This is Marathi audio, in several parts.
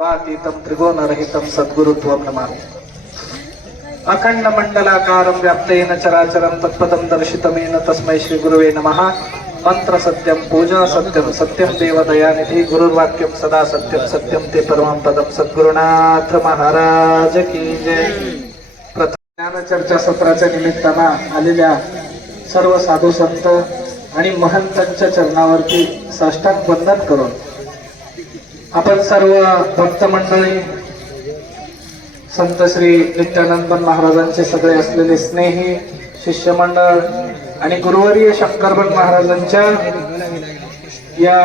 अतीतं त्रिगुणरहितं सद्गुरुत्वं नमामि अखंड मंडलाकारं व्याप्तेन चराचरं तत्पदं दर्शितमेन तस्मै श्री गुरुवे नमः। मंत्र सत्यम पूजा सत्यम सत्यम देवदयानिधि गुरुर्वाक्यम सदा सत्यम सत्यम ते परमं पदं सद्गुरुनाथ महाराज की जय। प्रथम ज्ञानचर्चा सत्राच्या निमित्तानं आलेल्या सर्व साधू संत आणि महंतांच्या चरणावरती साष्टांग वंदन करून आपण सर्व भक्त मंडळी संत श्री नित्यानंद महाराजांचे सगळे असलेले स्नेही शिष्यमंडळ आणि गुरुवर्य शंकरबन महाराजांच्या या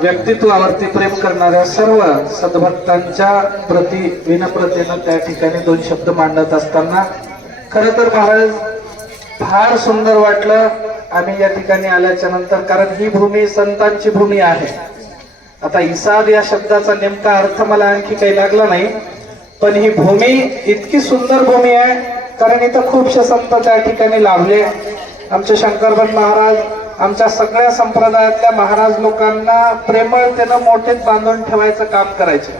व्यक्तित्वावरती प्रेम करणाऱ्या सर्व सद्भक्तांच्या प्रति विनप्रतीनं त्या ठिकाणी दोन शब्द मांडत असताना खर तर महाराज फार सुंदर वाटलं आम्ही या ठिकाणी आल्याच्यानंतर कारण ही भूमी संतांची भूमी आहे. आता इसाद या शब्दाचा नेमका अर्थ मला आणखी काही लागला नाही पण ही भूमी इतकी सुंदर भूमी आहे कारण इथं खूपशे संत त्या ठिकाणी लाभले. आमचे शंकरबन महाराज आमच्या सगळ्या संप्रदायातल्या महाराज लोकांना प्रेमळतेनं मोठेच बांधून ठेवायचं काम करायचे.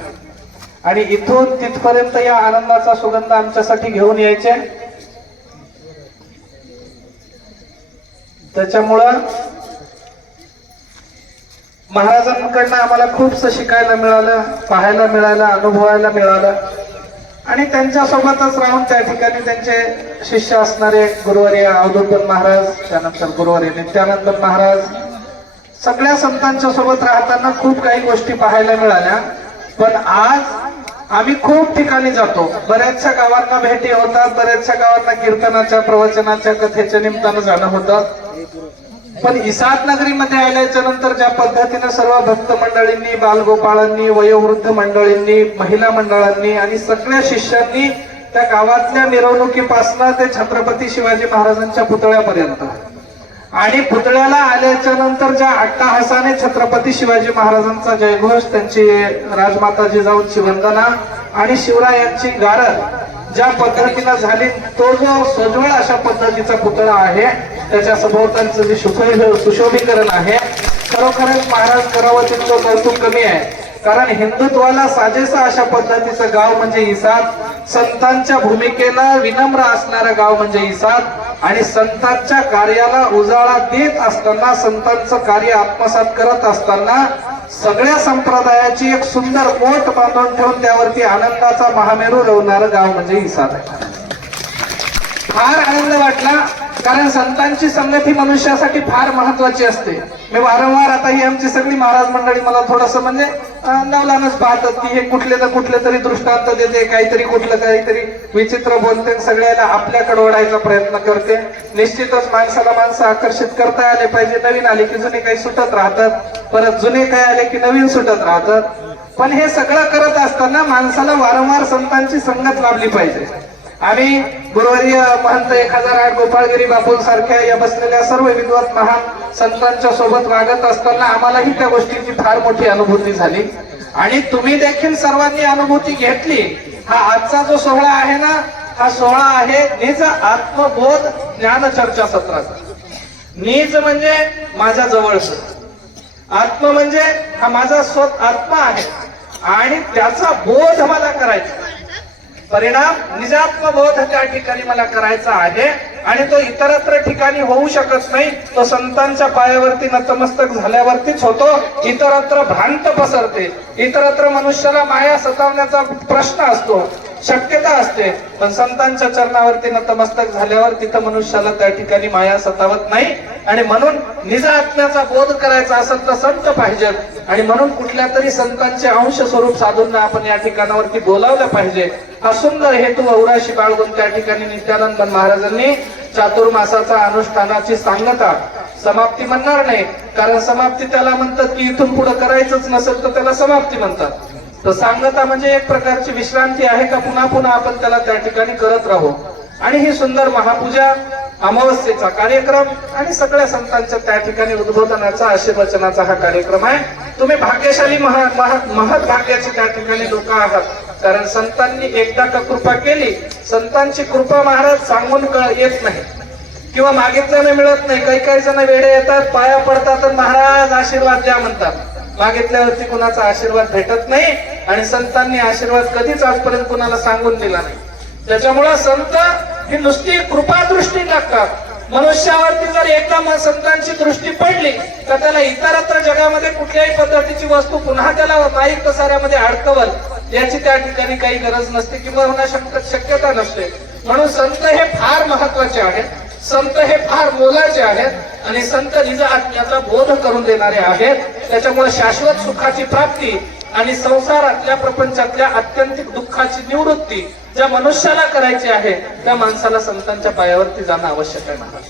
आणि इथून तिथपर्यंत या आनंदाचा सुगंध आमच्यासाठी घेऊन यायचे. त्याच्यामुळं महाराजांकडनं आम्हाला खूपसं शिकायला मिळालं पाहायला मिळालं अनुभवायला मिळालं. आणि त्यांच्यासोबतच राहून त्या ठिकाणी त्यांचे शिष्य असणारे गुरुवारी अवधूतन महाराज त्यानंतर गुरुवारी नित्यानंद महाराज सगळ्या संतांच्या सोबत राहताना खूप काही गोष्टी पाहायला मिळाल्या. पण आज आम्ही खूप ठिकाणी जातो. बऱ्याचशा गावांना भेटी होतात बऱ्याचशा गावांना कीर्तनाच्या प्रवचनाच्या कथेच्या निमित्तानं जाणं होतं. पण इसाद नगरीमध्ये आल्याच्यानंतर ज्या पद्धतीनं सर्व भक्त मंडळींनी बालगोपाळांनी वयोवृद्ध मंडळींनी महिला मंडळांनी आणि सगळ्या शिष्यांनी त्या गावातल्या मिरवणुकीपासनं ते छत्रपती शिवाजी महाराजांच्या पुतळ्यापर्यंत. आणि पुतळ्याला आल्याच्यानंतर ज्या अट्टाहासाने छत्रपती शिवाजी महाराजांचा जयघोष त्यांची राजमाता जिजाऊंची वंदना आणि शिवरायांची गारद ज्या पद्धतीनं झाली तो जो सजवळ अशा पद्धतीचा पुतळा आहे त्याच्या सभोवतालचं जे सुशोभी सुशोभीकरण आहे खरोखरच महाराज करावं तितकं कौतुक कमी आहे. कारण हिंदुत्वाला साजेसं अशा पद्धतीचं गाव म्हणजे इसाद. संतांच्या भूमिकेला विनम्र असणारं गाव म्हणजे इसाद. आणि संतांच्या कार्याला उजाळा देत असताना संतांचं कार्य आत्मसात करत असताना सगळ्या संप्रदायाची एक सुंदर ओट बांधून ठेवून त्यावरती आनंदाचा महामेरू रवणारं गाव म्हणजे इसाद आहे. फार आनंद वाटला. कारण संतांची संगत ही मनुष्यासाठी फार महत्वाची असते. मी वारंवार आता ही आमची सगळी महाराज मंडळी मला थोडस म्हणजे नवलानच पाहतात की हे कुठले तर कुठले तरी दृष्टांत देते काहीतरी कुठलं काहीतरी विचित्र बोलते सगळ्याला आपल्याकडे ओढायचा प्रयत्न करते. निश्चितच माणसाला माणसं आकर्षित करता आले पाहिजे. नवीन आले की जुने काही सुटत राहतात. परत जुने काय आले की नवीन सुटत राहतात. पण हे सगळं करत असताना माणसाला वारंवार संतांची संगत लाभली पाहिजे. आम्ही गुरुवर्य महंत एक हजार आठ गोपाळगिरी बापूल सारख्या या बसलेल्या सर्व विद्वत महान संतांच्या सोबत वागत असताना आम्हालाही त्या गोष्टीची फार मोठी अनुभूती झाली. आणि तुम्ही देखील सर्वांनी अनुभूती घेतली. हा आजचा जो सोहळा आहे ना हा सोहळा आहे निज आत्मबोध ज्ञान चर्चा सत्राचा. निज म्हणजे माझ्या जवळच. आत्म म्हणजे हा माझा स्वत आत्मा आहे. आणि त्याचा बोध मला करायचा. परिणाम निजात्म बोध त्या ठिकाणी मला करायचा आहे आणि तो इतरत्र ठिकाणी होऊ शकत नाही तो संतांच्या पायावरती नतमस्तक झाल्यावरतीच होतो. इतरत्र भ्रांत पसरते. इतरत्र मनुष्याला माया सतावण्याचा प्रश्न असतो. शक्यता असते. पण संतांच्या चरणावरती नतमस्तक झाल्यावर तिथं मनुष्याला त्या ठिकाणी माया सतावत नाही. आणि म्हणून निज आत्म्याचा बोध करायचा असेल तर संत पाहिजेत. आणि म्हणून कुठल्या तरी संतांचे अंश स्वरूप साधूंना आपण या ठिकाणावरती बोलावलं पाहिजे. हा सुंदर हेतू औराशी बाळगून त्या ठिकाणी नित्यानंद महाराजांनी चातुर्मासाचा अनुष्ठानाची सांगता समाप्ती म्हणणार नाही. कारण समाप्ती त्याला म्हणतात की इथून पुढे करायचंच नसेल तर त्याला समाप्ती म्हणतात. तर सांगता म्हणजे एक प्रकारची विश्रांती आहे का पुन्हा पुन्हा आपण त्याला त्या ठिकाणी करत राहू. आणि ही सुंदर महापूजा अमावस्येचा कार्यक्रम आणि सगळ्या संतांच्या त्या ठिकाणी उद्बोधनाचा आशीर्वचनाचा हा कार्यक्रम आहे. तुम्ही भाग्यशाली महा महा- महत् भाग्याचे त्या ठिकाणी लोक आहात. कारण संतांनी एकदा का कृपा केली संतांची कृपा महाराज सांगून येत नाही. किंवा मागितल्याने मिळत नाही. काही काही जण वेळे येतात पाया पडतात तर महाराज आशीर्वाद द्या म्हणतात. मागितल्यावरती कुणाचा आशीर्वाद भेटत नाही आणि संतांनी आशीर्वाद कधीच आजपर्यंत कुणाला सांगून दिला नाही. त्याच्यामुळं संत ही नुसती कृपादृष्टी लागतात मनुष्यावरती जर एकदा संतांची दृष्टी पडली तर त्याला इतरत्र जगामध्ये कुठल्याही पद्धतीची वस्तू पुन्हा त्याला माईक साऱ्यामध्ये अडकवल याची त्या ठिकाणी काही गरज नसते किंवा होण्या शक्यता नसते. म्हणून संत हे फार महत्त्वाचे आहेत. संत हे फार मोलाचे आहेत. आणि संत निज आत्म्याचा बोध करून देणारे आहेत. त्याच्यामुळे शाश्वत सुखाची प्राप्ती आणि संसारातल्या प्रपंचातल्या अत्यंतिक दुःखाची निवृत्ती ज्या मनुष्याला करायची आहे त्या माणसाला संतांच्या पायावरती जाणं आवश्यक आहे महाराज.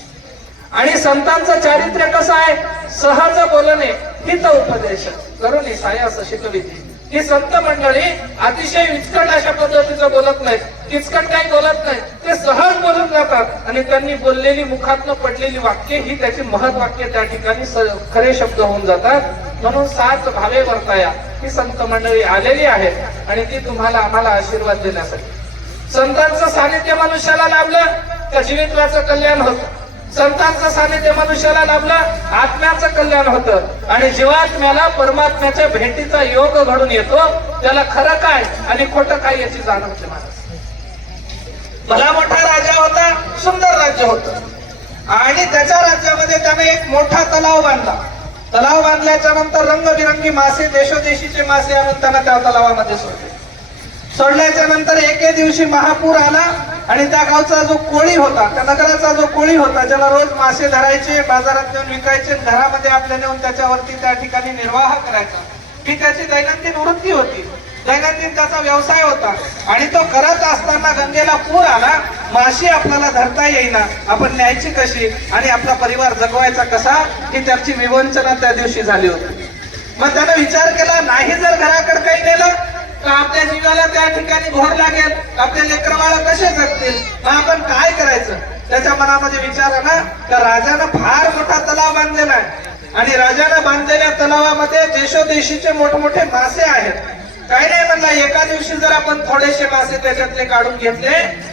आणि संतांचं चारित्र्य कसं आहे? सहज बोलणे हित उपदेश. करून सायास शिकविते ही संत मंडळी अतिशय विचकट अशा पद्धतीचं बोलत नाही किचकट काही बोलत नाही ते सहज बोलून जातात. आणि त्यांनी बोललेली मुखातनं पडलेली वाक्य ही त्याची महत् वाक्य त्या ठिकाणी खरे शब्द होऊन जातात. म्हणून सात भावे वर्ताया. ही संत मंडळी आलेली आहेत. आणि ती तुम्हाला आम्हाला आशीर्वाद देण्यासाठी. संतांचं सानिध्य मनुष्याला लाभलं तर जीवितवाचं कल्याण होतं. संतांचं सानिध्य मनुष्याला लाभलं आत्म्याचं कल्याण होतं. आणि जीवात्म्याला परमात्म्याच्या भेटीचा योग घडून येतो त्याला खरं काय आणि खोटं काय याची जाणवते होते महाराज भला मोठा राजा होता सुंदर राज्य होतं. आणि त्याच्या राज्यामध्ये त्याने एक मोठा तलाव बांधला. तलाव बांधल्याच्या नंतर रंगबिरंगी मासे देशोदेशीचे मासे आणून त्यांना त्या तलावामध्ये सोडले. सोडल्याच्या नंतर एके दिवशी महापूर आला आणि त्या गावचा जो कोळी होता त्या नगराचा जो कोळी होता ज्याला रोज मासे धरायचे बाजारात नेऊन विकायचे घरामध्ये आपल्या नेऊन त्याच्यावरती त्या ठिकाणी निर्वाह करायचा ही त्याची दैनंदिन वृत्ती होती. दैनंदिन त्याचा व्यवसाय होता. आणि तो करत असताना गंगेला पूर आला माशी आपल्याला धरता येईना आपण न्यायची कशी आणि आपला परिवार जगवायचा कसा ही त्याची विवंचना त्या दिवशी झाली होती. मग त्यानं विचार केला नाही जर घराकडे काही नेलं तर आपल्या जीवाला त्या ठिकाणी भोर लागेल. आपले लेकरवाला कसे जगतील? मग आपण काय करायचं? त्याच्या मनामध्ये विचार ना तर राजानं फार मोठा तलाव बांधलेला आहे. आणि राजानं बांधलेल्या तलावामध्ये देशोदेशीचे मोठमोठे मासे आहेत. काही नाही म्हणला एका दिवशी जर आपण थोडेसे मासे त्याच्यातले काढून घेतले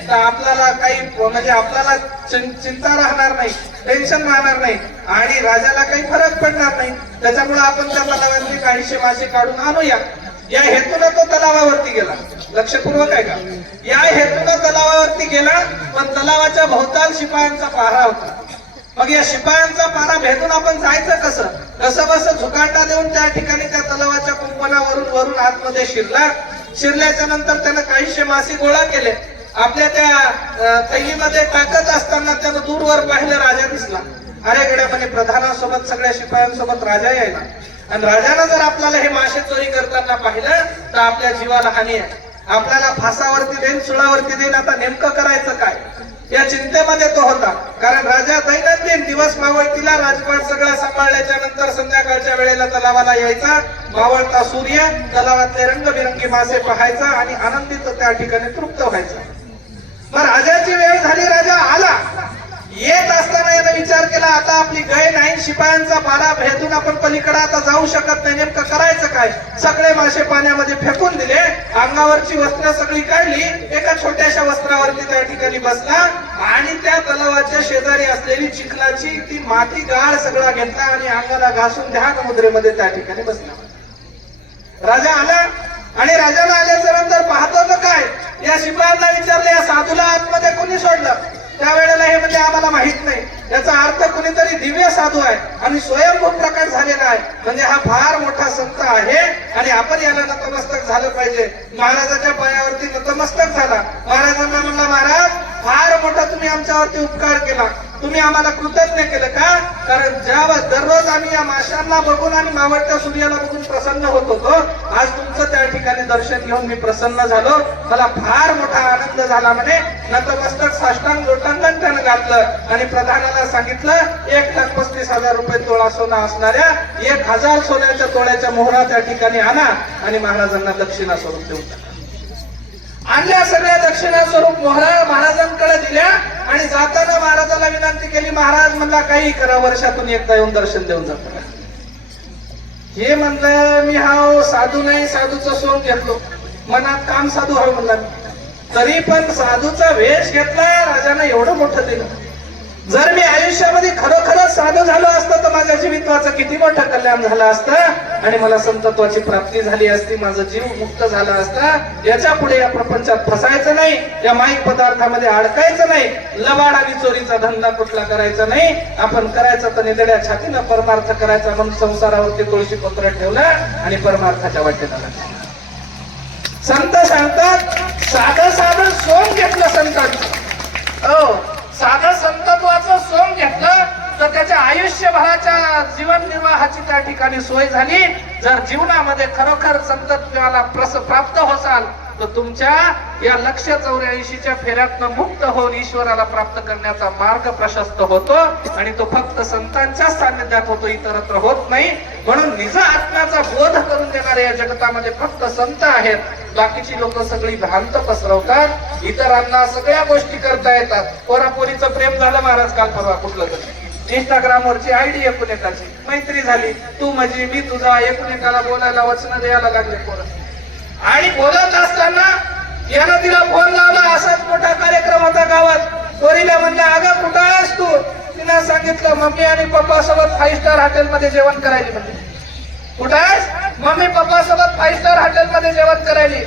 तर आपल्याला काही म्हणजे आपल्याला चिंता राहणार नाही टेन्शन राहणार नाही. आणि राजाला काही फरक पडणार नाही. त्याच्यामुळे आपण त्या तलावातले काहीशे मासे काढून आणूया. या हेतूनं तो तलावावरती गेला. लक्षपूर्वक आहे का? या हेतूनं तलावावरती गेला पण तलावाच्या भोवताल शिपायांचा पारा होता. मग या शिपायांचा पारा भेदून आपण जायचं कसं? कसं बसं झुकांडा देऊन त्या ठिकाणी त्या तलावाच्या कुंपणावरून वरून आतमध्ये शिरला. शिरल्याच्या नंतर त्यानं काहीशे मासे गोळा केले. आपल्या त्या तैलीमध्ये टाकत असताना त्यानं दूरवर पाहिलं राजा दिसला. अरे गड्यापणे प्रधानासोबत सगळ्या शिपायांसोबत राजा यायला. आणि राजानं जर आपल्याला हे मासे चोरी करताना पाहिलं तर आपल्या जीवाला हानी आहे. आपल्याला फासावरती देईन सुळावरती देईन आता नेमकं करायचं काय? या चिंतेमध्ये तो होता. कारण राजा दैनंदिन दिवस मावळतीला राजपाट सगळं सांभाळल्याच्या नंतर संध्याकाळच्या वेळेला तलावाला यायचा. मावळता सूर्य तलावातले रंगबिरंगी मासे पाहायचा आणि आनंदित त्या ठिकाणी तृप्त व्हायचा. मग राजाची वेळ झाली राजा आला. येत असताना यानं विचार केला आता आपली गय नाही शिपायांचा पारा भेदून आपण पलीकडे आता जाऊ शकत नाही. नेमकं करायचं काय? सगळे मासे पाण्यामध्ये फेकून दिले अंगावरची वस्त्र सगळी काढली एका छोट्याशा वस्त्रावरती त्या ठिकाणी बसला आणि त्या तलावाच्या शेजारी असलेली चिखलाची ती माती गाळ सगळा घेतला आणि अंगाला घासून ध्यान मुद्रेमध्ये त्या ठिकाणी बसला. राजा आला आणि राजाला आल्याच्यानंतर पाहतो तर काय? या शिपायांना विचारलं या साधूला आतमध्ये कोणी सोडलं? त्यावेळेला हे म्हणजे आम्हाला माहीत नाही. याचा अर्थ कुणीतरी दिव्य साधू आहे आणि स्वयंभू प्रकट झालेला आहे. म्हणजे हा फार मोठा संत आहे आणि आपण याला नतमस्तक झालं पाहिजे. महाराजाच्या पायावरती नतमस्तक झाला. महाराजांना म्हणला महाराज फार मोठा तुम्ही आमच्यावरती उपकार केला. तुम्ही आम्हाला कृतज्ञ केलं का? कारण ज्या दररोज आम्ही या माशांना बघून आणि मावळत्या सूर्याला बघून प्रसन्न होत होतो आज तुमचं त्या ठिकाणी दर्शन घेऊन मी प्रसन्न झालो. मला फार मोठा आनंद झाला म्हणे. नतमस्तक साष्टांग लोटांगण त्यानं घातलं. आणि प्रधानाला सांगितलं एक लाख पस्तीस हजार रुपये तोळा सोना असणाऱ्या एक हजार सोन्याच्या तोळ्याच्या मोहरा त्या ठिकाणी आणा. आणि महाराजांना दक्षिणा स्वरूप देऊन टाका. आणल्या सगळ्या दक्षिणा स्वरूप मोहरा महाराजांकडे दिल्या. आणि जाताना महाराजाला विनंती केली महाराज म्हणला काही करा वर्षातून एकदा येऊन दर्शन देऊन जातो हे म्हणलं मी हा साधू नाही साधूचं स्वरूप घेतलो मनात काम साधू हवं म्हणला मी. तरी पण साधूचा वेश घेतला राजानं एवढं मोठं दिलं. जर मी आयुष्यामध्ये खरोखरच साधू झालो असतं तर माझ्या जीवित्वाचं किती मोठं कल्याण झालं असतं? आणि मला संतत्वाची प्राप्ती झाली असती माझं जीव मुक्त झाला असता याच्यापुढे या प्रपंचात फसायचं नाही या माईक पदार्थामध्ये अडकायचं नाही लबाड आणि चोरीचा धंदा कुठला करायचा नाही आपण करायचं तर निदड्या छातीनं परमार्थ करायचा म्हणून संसारावरती तुळशी पत्र ठेवलं आणि परमार्थाच्या वाटेला संत सांगतात साधं साधं सोम घेतलं संतांचं हो साधं संतत्वाचं सोम घेतलं तर त्याच्या आयुष्यभराच्या जीवन निर्वाहाची त्या ठिकाणी सोय झाली. जर जीवनामध्ये खरोखर संतत्वाला प्रस प्राप्त होसाल तर तुमच्या या लक्ष चौऱ्याऐंशीच्या फेऱ्यातनं मुक्त होऊन ईश्वराला प्राप्त करण्याचा मार्ग प्रशस्त होतो आणि तो फक्त संतांच्या सान्निध्यात होतो इतरत्र होत नाही. म्हणून निज आत्म्याचा बोध करून देणारे या जगतामध्ये फक्त संत आहेत. बाकीची लोक सगळी भ्रांत पसरवतात. इतरांना सगळ्या गोष्टी करता येतात. पोरापोरीचं प्रेम झालं महाराज काल परवा कुठलं तरी. इंस्टाग्राम वरची आयडी एकूण मैत्री झाली. तू म्हणजे मी तुझा एकूण बोलायला वचन द्यायला लागले पोरं. आणि बोलत असताना यानं तिला फोन लावला असाच मोठा कार्यक्रम होता गावात. पोरीला म्हणलं अगं कुठं आहेस तू? तिनं सांगितलं मम्मी आणि पप्पा सोबत फाईव्ह स्टार हॉटेलमध्ये जेवण करायली. म्हणजे कुठं आहेस? मम्मी पप्पा सोबत फाईव्ह स्टार हॉटेलमध्ये जेवण करायली.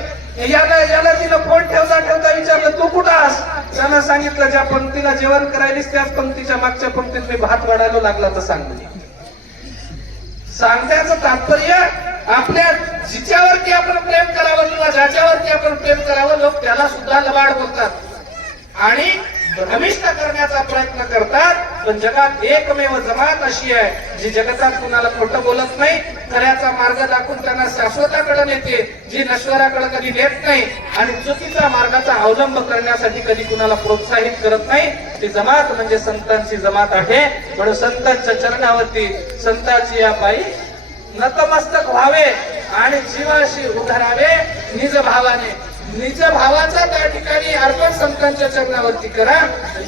याला याला तिनं फोन ठेवता ठेवता विचारलं तू कुठं आहेस? त्यानं सांगितलं ज्या पंक्तीला जेवण करायलीस त्याच पंक्तीच्या मागच्या पंक्तीत मी भात वाढायला लागला तर सांग सांगण्याचं तात्पर्य आपल्या जिच्यावरती आपण प्रेम करावं किंवा ज्याच्यावरती आपण प्रेम करावं लोक त्याला सुद्धा लबाड बोलतात. आणि भ्रमिष्ट करण्याचा प्रयत्न करतात पण जगात एकमेव जमात अशी आहे जी जगतात कुणाला खोटं बोलत नाही खऱ्याचा मार्ग दाखवून त्यांना शाश्वताकडे नेते जी नश्वराकडे कधी नेत नाही आणि चुकीचा मार्गाचा अवलंब करण्यासाठी कधी कुणाला प्रोत्साहित करत नाही ती जमात म्हणजे संतांची जमात आहे. म्हणून संतांच्या चरणावरती संतांची या बाई नतमस्तक व्हावे आणि जीवाशी उधरावे निज भावाने. निज भावाचा त्या ठिकाणी अर्पण संतांच्या चरणावरती करा.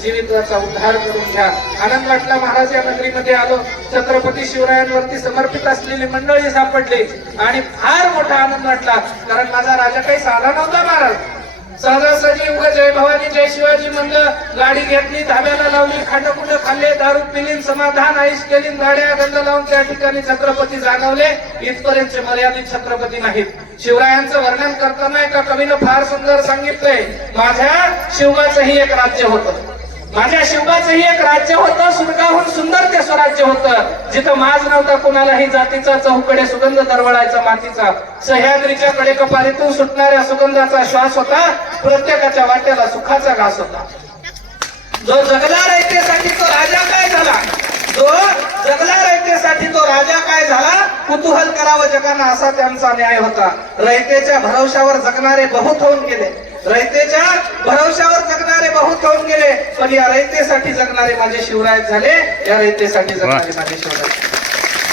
जीवित्वाचा उद्धार करून घ्या. आनंद वाटला महाराज या नगरीमध्ये आलो. छत्रपती शिवरायांवरती समर्पित असलेली मंडळी सापडली. आणि फार मोठा आनंद वाटला कारण माझा राजा काही साधा नव्हता महाराज. सहजासहजी उगा जय भवानी जय शिवाजी म्हणलं गाडी घेतली धाब्याला लावली खांडकुंड खाल्ले दारू पिली समाधान आईश केली गाड्या गंध लावून त्या ठिकाणी छत्रपती जाणवले. इथपर्यंत मर्यादित छत्रपती नाहीत. शिवरायांचं वर्णन करताना एका कवीनं फार सुंदर सांगितलंय माझ्या शिवाचंही एक राज्य होतं. माझ्या शिवबाचंही एक राज्य होतं सुरगाहून सुंदर ते स्वराज्य होतं. जिथं माज नव्हता कुणालाही जातीचा चौकडे सुगंध दरवळायचा मातीचा. सह्याद्रीच्या कडेकपारीतून सुटणाऱ्या सुगंधाचा श्वास होता प्रत्येकाच्या वाट्याला सुखाचा घास होता. जो जगला रयतेसाठी तो राजा काय झाला? जो जगला रयतेसाठी तो राजा काय झाला? कुतूहल करावं जगांना असा त्यांचा न्याय होता. रयतेच्या भरवशावर जगणारे बहुत होऊन गेले. रयतेच्या भरवशावर जगणारे बहुत होऊन गेले? पण या रयतेसाठी जगणारे माझे शिवराय झाले. या रयतेसाठी जगणारे माझे शिवराय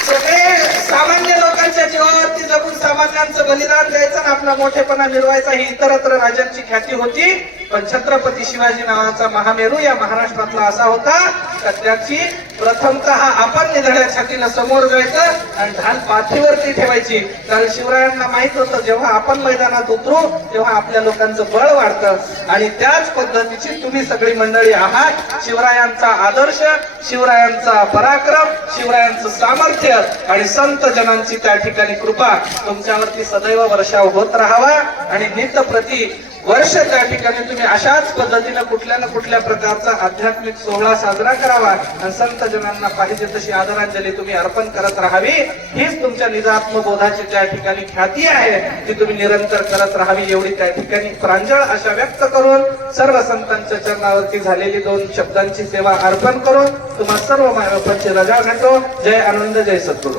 सगळे सामान्य लोकांच्या जीवावरती जगून सामान्यांचं बलिदान द्यायचं आणि आपला मोठेपणा मिळवायचा ही इतरत्र राजांची ख्याती होती. पण छत्रपती शिवाजी नावाचा महामेरू या महाराष्ट्रातला असा होता का त्याची प्रथमतः आपण निधड्या छातीला समोर जायचं आणि ढाल पाठीवरती ठेवायची. कारण शिवरायांना माहीत होतं जेव्हा आपण मैदानात उतरू तेव्हा आपल्या लोकांचं बळ वाढतं. आणि त्याच पद्धतीची तुम्ही सगळी मंडळी आहात. शिवरायांचा आदर्श शिवरायांचा पराक्रम शिवरायांचं सामर्थ्य आणि संत जनांची त्या ठिकाणी कृपा. तुमच्यावरती सदैव वर्षाव होत राहावा आणि नित्य प्रति वर्ष त्या ठिकाणी तुम्ही अशाच पद्धतीनं कुठल्या ना कुठल्या प्रकारचा आध्यात्मिक सोहळा साजरा करावा आणि संत जनांना पाहिजे तशी आदरांजली तुम्ही अर्पण करत राहावी. हीच तुमच्या निजात्मबोधाची त्या ठिकाणी ख्याती आहे. ती तुम्ही निरंतर करत राहावी एवढी त्या ठिकाणी प्रांजळ अशा व्यक्त करून सर्व संतांच्या चरणावरती झालेली दोन शब्दांची सेवा अर्पण करून तुम्हा सर्व मायबापांची रजा घेतो जय आनंद जय सद्गुरू.